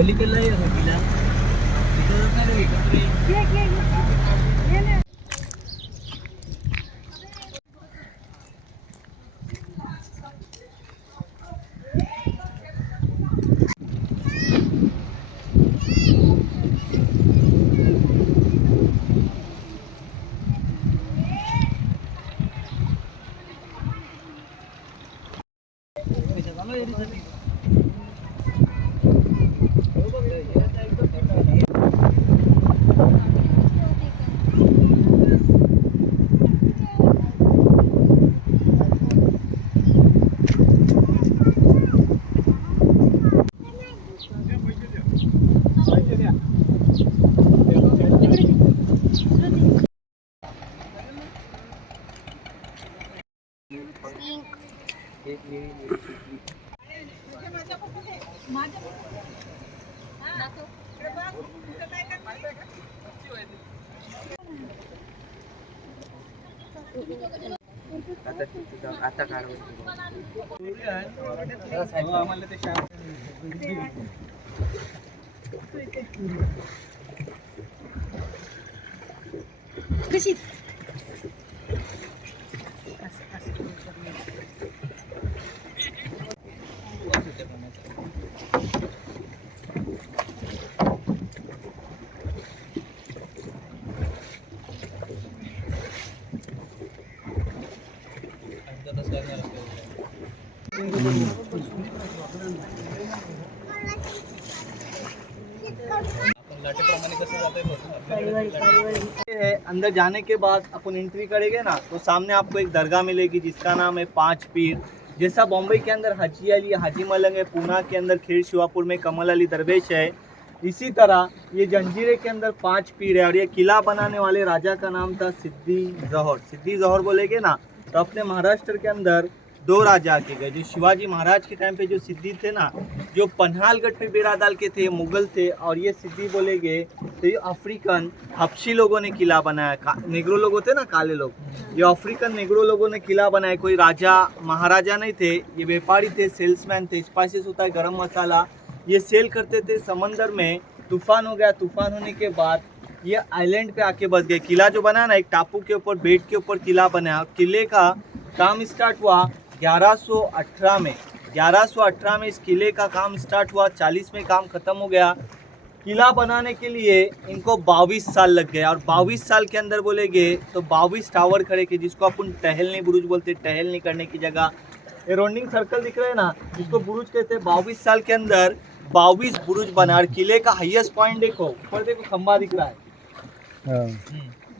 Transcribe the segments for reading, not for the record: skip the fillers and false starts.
पलीकडला आहे का किल्ला? तिथं जात नाही का इकडे? आता कशी अंदर जाने के बाद अपन एंट्री करेंगे ना तो सामने आपको एक दरगाह मिलेगी जिसका नाम है पांच पीर। जैसा बॉम्बे के अंदर हाजी अली हाजी मलंग है, पूना के अंदर खेड़ शिवापुर में कमल अली दरवेश है, इसी तरह ये जंजीरे के अंदर पांच पीर है। और ये किला बनाने वाले राजा का नाम था सिद्दी जौहर। सिद्दी जौहर बोलेगे ना तो अपने महाराष्ट्र के अंदर दो राजा के गए। जो शिवाजी महाराज के टाइम पे जो सिद्दी थे ना, जो पन्हालगढ़ पे बेड़ा डाल के थे, मुगल थे। और ये सिद्दी बोलेगे तो ये अफ्रीकन हबशी लोगों ने किला बनाया। नेग्रो लोग होते ना, काले लोग, ये अफ्रीकन नेग्रो लोगों ने किला बनाया। कोई राजा महाराजा नहीं थे, ये व्यापारी थे, सेल्समैन थे। स्पाइसेस होता है गरम मसाला, ये सेल करते थे। समंदर में तूफान हो गया, तूफान होने के बाद ये आइलैंड पे आके बस गए। किला जो बना ना, एक टापू के ऊपर बेट के ऊपर किला बना। किले का काम स्टार्ट हुआ 1118 में। 1118 में इस किले का काम स्टार्ट हुआ, 40 में काम खत्म हो गया। किला बनाने के लिए इनको 22 साल लग गए। और 22 साल के अंदर बोलेगे तो 22 टावर खड़े किए, जिसको अपन टहलनी बुरुज बोलते। टहलनी करने की जगह ये राउंडिंग सर्कल दिख रहा है ना, जिसको बुरुज कहते हैं। 22 साल के अंदर 22 बुरुज बना। और किले का हाईएस्ट पॉइंट देखो, ऊपर देखो खंबा दिख रहा है,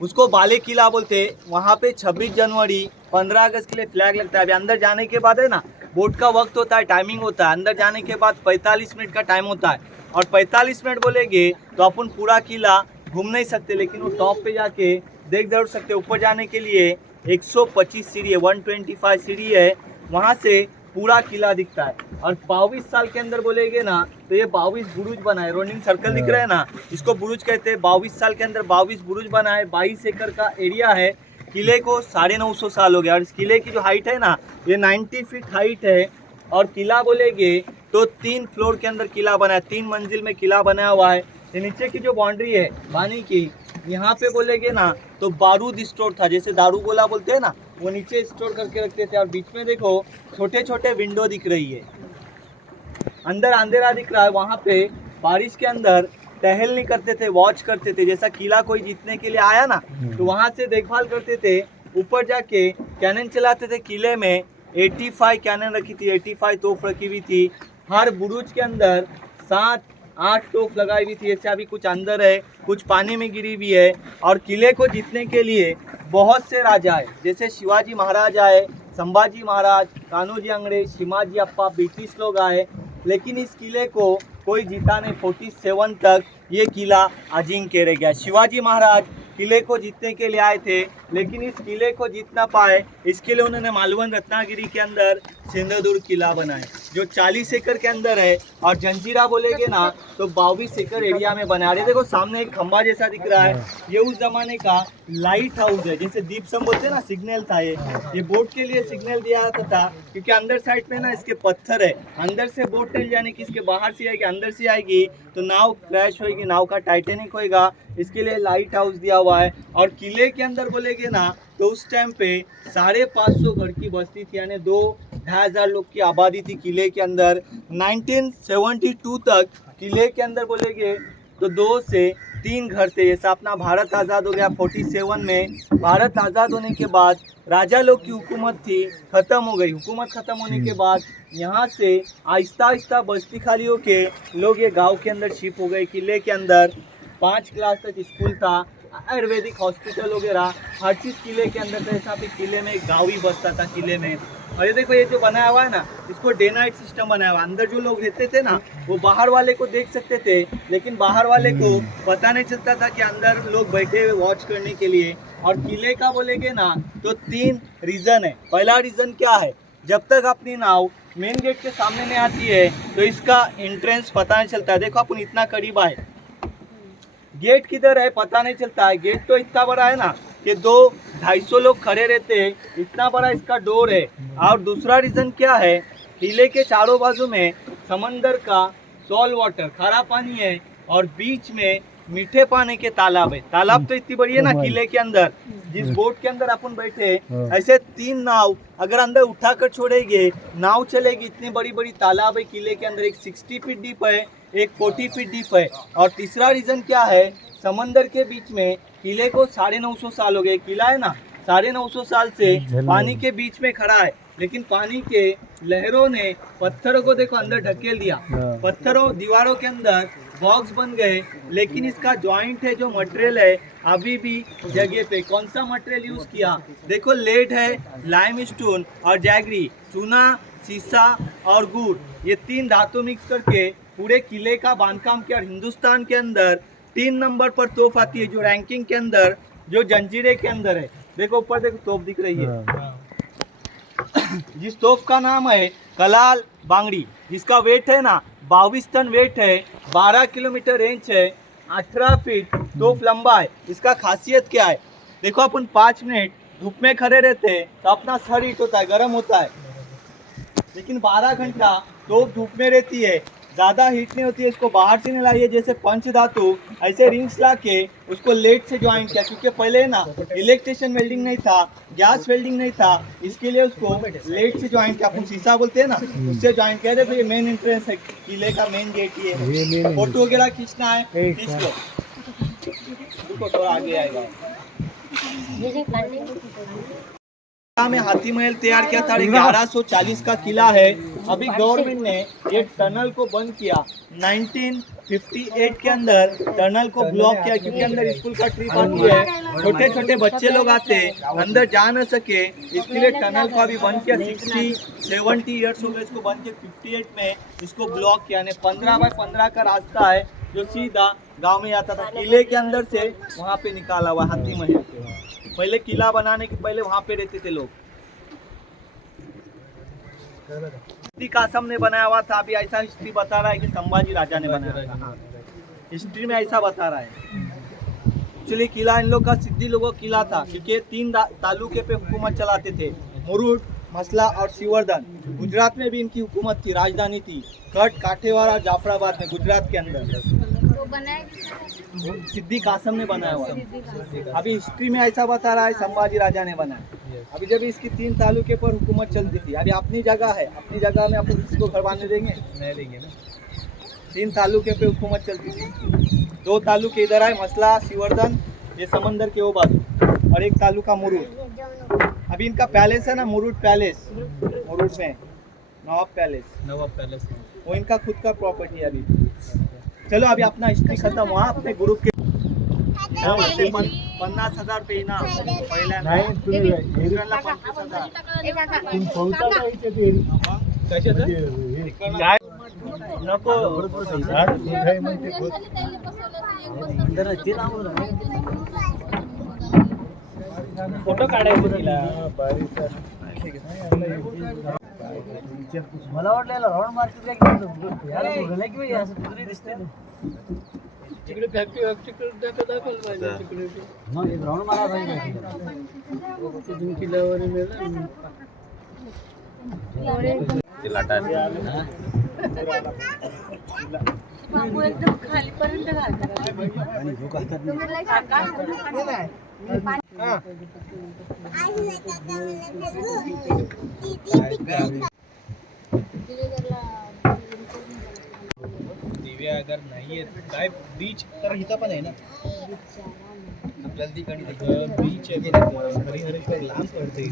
उसको बाले किला बोलते। वहाँ पे 26 जनवरी 15 अगस्त के लिए फ्लैग लगता है। अभी अंदर जाने के बाद है ना, बोट का वक्त होता है, टाइमिंग होता है। अंदर जाने के बाद 45 मिनट का टाइम होता है। और 45 मिनट बोलेंगे तो अपन पूरा किला घूम नहीं सकते, लेकिन वो टॉप पे जाके देख जरूर सकते। ऊपर जाने के लिए 125 सीढ़ी है, 125 सीढ़ी है, वहाँ से पूरा किला दिखता है। और 22 साल के अंदर बोलेगे ना तो ये 22 बुरुज बना है। राउंडिंग सर्कल दिख रहा है ना, इसको बुरुज कहते हैं। 22 साल के अंदर 22 बुरुज बना है। 22 एकड़ का एरिया है। किले को 950 साल हो गया। और इस किले की जो हाइट है ना, ये 90 फीट हाइट है। और किला बोलेगे तो 3 फ्लोर के अंदर किला बना है, 3 मंजिल में किला बनाया हुआ है। ये नीचे की जो बाउंड्री है पानी की, यहाँ पे बोलेगे ना तो बारूद स्टोर था, जैसे दारू गोला बोलते हैं ना, वो नीचे स्टोर करके रखते थे। और बीच में देखो छोटे छोटे विंडो दिख रही है, अंदर अंधेरा दिख रहा है। वहाँ पे बारिश के अंदर टहल नहीं करते थे, वॉच करते थे। जैसा किला कोई जीतने के लिए आया ना तो वहाँ से देखभाल करते थे। ऊपर जाके कैनन चलाते थे। किले में 85 कैनन रखी थी, 85 तोप रखी हुई थी। हर बुरुज के अंदर 7-8 तोप लगाई हुई थी। ऐसे अभी कुछ अंदर है, कुछ पानी में गिरी हुई है। और किले को जीतने के लिए बहुत से राजा आए, जैसे शिवाजी महाराज आए, संभाजी महाराज, कान्होजी अंग्रेज, शिमाजी अप्पा, ब्रिटिश लोग आए। लेकिन इस किले को कोई जीता नहीं। 47 तक ये किला अजिंक्य रह गया। शिवाजी महाराज किले को जीतने के लिए आए थे, लेकिन इस किले को जीत ना पाए। इसके लिए उन्होंने मालवण रत्नागिरी के अंदर सिंधुदुर्ग किला बनाए, जो 40 एकड़ के अंदर है। और जंजीरा बोलेगे ना तो 22 एकड़ एरिया में बना रहे। देखो सामने एक खंबा जैसा दिख रहा है, ये उस जमाने का लाइट हाउस है, जैसे दीप सम बोलते हैं ना, सिग्नल था ये बोट के लिए सिग्नल दिया जाता था, क्योंकि अंदर साइड में ना इसके पत्थर है, अंदर से बोट नहीं जाने की, इसके बाहर से आएगी, अंदर से आएगी तो नाव क्रैश होगी, नाव का टाइटेनिक होएगा, इसके लिए लाइट हाउस दिया हुआ है। और किले के अंदर बोलेगे ना तो उस टाइम पे 550 घर की बस्ती थी, यानी 2-2,500 लोग की आबादी थी किले के अंदर। 1972 तक किले के अंदर बोलेगे तो 2 से 3 घर थे। जैसा अपना भारत आज़ाद हो गया 47 में, भारत आज़ाद होने के बाद राजा लोग की हुकूमत थी, ख़त्म हो गई। हुकूमत ख़त्म होने के बाद यहाँ से आहिस्ता आहिस्ता बस्ती खाली होके लोग ये गांव के अंदर शिफ्ट हो गए। किले के अंदर 5 क्लास तक स्कूल था, आयुर्वेदिक हॉस्पिटल वगैरह हर चीज़ किले के अंदर था। ऐसा भी किले में एक गाँव ही बसता था किले में। और ये देखो ये जो बनाया हुआ है ना, इसको डे नाइट सिस्टम बनाया हुआ है। अंदर जो लोग रहते थे ना वो बाहर वाले को देख सकते थे, लेकिन बाहर वाले को पता नहीं चलता था कि अंदर लोग बैठे हुए वॉच करने के लिए। और किले का बोलेगे ना तो 3 रीज़न है। पहला रीज़न क्या है, जब तक अपनी नाव मेन गेट के सामने नहीं आती है तो इसका एंट्रेंस पता नहीं चलता है। देखो अपन इतना करीब आए, गेट किधर है पता नहीं चलता है। गेट तो इतना बड़ा है ना कि 200-250 लोग खड़े रहते हैं, इतना बड़ा इसका डोर है। और दूसरा रीज़न क्या है, किले के चारों बाजू में समंदर का सॉल्ट वाटर खारा पानी है और बीच में मीठे पानी के तालाब है। तालाब तो इतनी बड़ी है ना किले के अंदर, जिस बोट के अंदर अपन बैठे ऐसे 3 नाव अगर अंदर उठाकर छोड़ेंगे नाव चलेगी। इतनी बड़ी बड़ी तालाब है किले के अंदर, एक 60 फीट डीप है, एक 40 फीट डीप है। और तीसरा रीज़न क्या है, समंदर के बीच में किले को 950 साल हो गए। किला है ना 950 साल से पानी के बीच में खड़ा है, लेकिन पानी के लहरों ने पत्थरों को देखो अंदर ढकेल दिया। पत्थरों दीवारों के अंदर बॉक्स बन गए, लेकिन इसका जॉइंट है जो मटेरियल है अभी भी जगह पे। कौन सा मटेरियल यूज किया, देखो लेड है, लाइमस्टोन और जैगरी, चूना, शीशा और गुड़, ये 3 धातु मिक्स करके पूरे किले का बांधकाम किया। हिंदुस्तान के अंदर 3 नंबर पर तोप आती है, जो रैंकिंग के अंदर जो जंजीरे के अंदर है। देखो ऊपर देखो तोप दिख रही है, जिस तोप का नाम है कलाल बांगड़ी, जिसका वेट है ना 22 टन वेट है, 12 किलोमीटर रेंज है, 18 फीट तोप लंबा है। इसका खासियत क्या है, देखो अपन 5 मिनट धूप में खड़े रहते हैं तो अपना सर हीट होता है, गर्म होता है, लेकिन 12 घंटा तोप धूप में रहती है, ज़्यादा हीट नहीं होती है। इसको बाहर से नहीं लाइए, जैसे पंच धातु ऐसे रिंग्स ला के उसको लेड से ज्वाइन किया, क्योंकि पहले ना इलेक्ट्रिशियन वेल्डिंग नहीं था, गैस वेल्डिंग नहीं था, इसके लिए उसको लेड से ज्वाइन किया। अपन शीशा बोलते हैं ना, उससे ज्वाइन किया। देखो ये मेन एंट्रेंस है किले का, मेन गेट ये है। फोटो वगैरह खींचना है खींच लो, रुको थोड़ा आगे आएगा। में हाथी महल तैयार किया था, 1140 का किला है। अभी गवर्नमेंट ने ये टनल को बंद किया, 1958 के अंदर टनल को ब्लॉक किया, क्योंकि अंदर स्कूल का ट्रिप आती है, छोटे छोटे बच्चे लोग आते हैं, अंदर जा न सके, इसके लिए टनल को अभी बंद किया। 60-70 ईयर्स हो गए इसको बंद किया, 58 में इसको ब्लॉक किया। 15x15 का रास्ता है जो सीधा गाँव में आता था, किले के अंदर से वहाँ पे निकाला हुआ हाथी महल। पहले किला बनाने के पहले वहाँ पे रहते थे लोग। सिद्धि कासम ने बनाया हुआ था, अभी ऐसा हिस्ट्री बता रहा है कि संभाजी राजा ने बनाया था। हिस्ट्री में ऐसा बता रहा है। एक्चुअली किला इन लोग का सिद्धि लोगों का किला था, क्योंकि 3 तालुके पे हुकूमत चलाते थे, मुरुड, मसला और सिवरदन। गुजरात में भी इनकी हुकूमत थी, राजधानी थी कट, काठेवाड़ और जाफराबाद में, गुजरात के अंदर। सिद्धि कासम ने बनाया हुआ। अभी हिस्ट्री में ऐसा बता रहा है संभाजी राजा ने बनाया। अभी जब इसकी 3 तालुके पर हुकूमत चलती थी, अभी अपनी जगह है, अपनी जगह में अपन इसको घर बांधने देंगे नहीं देंगे ना। 3 तालुके पे हुकूमत चलती थी, 2 तालुके इधर आए, मसला, सिवरदन, ये समंदर के वो बाजू, और एक तालुका मुरुड। अभी इनका पैलेस है ना, मुरुड पैलेस, मुरुड में नवाब पैलेस, वो इनका खुद का प्रॉपर्टी है अभी। चलो अभी अपना हिस्ट्री खत्म हुआ। अपने ग्रुप के 50,000 रुपये इनाम पहिल्या दुसऱ्यांना 25,000 नको फोटो काढायचे तिला. मला वाटलं याला राऊंड मारतो काय की असं कुत्री दिसते तिकडे फॅक्टरी दाखवलं पाहिजे तिकडे. राऊंड मारा पाहिजे तिथून किल्ल्यावर नेलं. बाबू एकदम खालीपर्यंत घालतात. आणि झोक हातात दिव्या अगर नाहीये काय बीच तर इथं पण आहे ना आपल्याला ती कणी बीच आहे हरिहरेश्वर लांब पडते